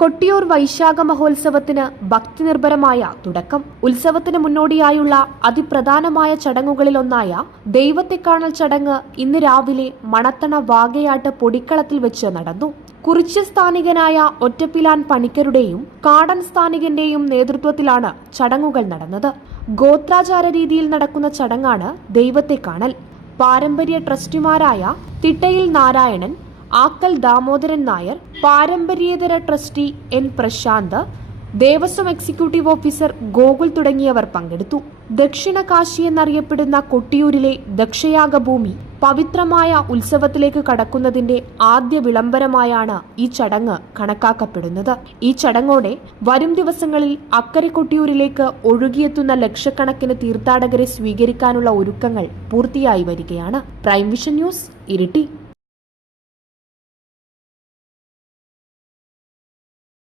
കൊട്ടിയൂർ വൈശാഖ മഹോത്സവത്തിന് ഭക്തിനിർഭരമായ തുടക്കം. ഉത്സവത്തിന് മുന്നോടിയായുള്ള അതിപ്രധാനമായ ചടങ്ങുകളിലൊന്നായ ദൈവത്തെ കാണൽ ചടങ്ങ് ഇന്ന് രാവിലെ മണത്തണ വാകയാട്ട് പൊടിക്കളത്തിൽ വെച്ച് നടന്നു. കുറിച്യ സ്ഥാനികനായ ഒറ്റപ്പിലാൻ പണിക്കരുടെയും കാടൻ സ്ഥാനികന്റെയും നേതൃത്വത്തിലാണ് ചടങ്ങുകൾ നടന്നത്. ഗോത്രാചാര രീതിയിൽ നടക്കുന്ന ചടങ്ങാണ് ദൈവത്തെ കാണൽ. പാരമ്പര്യ ട്രസ്റ്റിമാരായ തിട്ടയിൽ നാരായണൻ, ആക്കൽ ദാമോദരൻ നായർ, പാരമ്പര്യേതര trustee N Prashanth, Devaswom executive officer Gokul തുടങ്ങിയവർ പങ്കെടുത്തു. ദക്ഷിണ കാശി എന്നറിയപ്പെടുന്ന കൊട്ടിയൂരിലെ ദക്ഷയാഗഭൂമി പവിത്രമായ ഉത്സവത്തിലേക്ക് കടക്കുന്നതിന്റെ ആദ്യ വിളംബരമായാണ് ഈ ചടങ്ങ് കണക്കാക്കപ്പെടുന്നത്. ഈ ചടങ്ങോടെ വരും ദിവസങ്ങളിൽ അക്കരെ കൊട്ടിയൂരിലേക്ക് ഒഴുകിയെത്തുന്ന ലക്ഷക്കണക്കിന് തീർത്ഥാടകരെ സ്വീകരിക്കാനുള്ള ഒരുക്കങ്ങൾ പൂർത്തിയായി വരികയാണ്. Prime vision news, Iritty.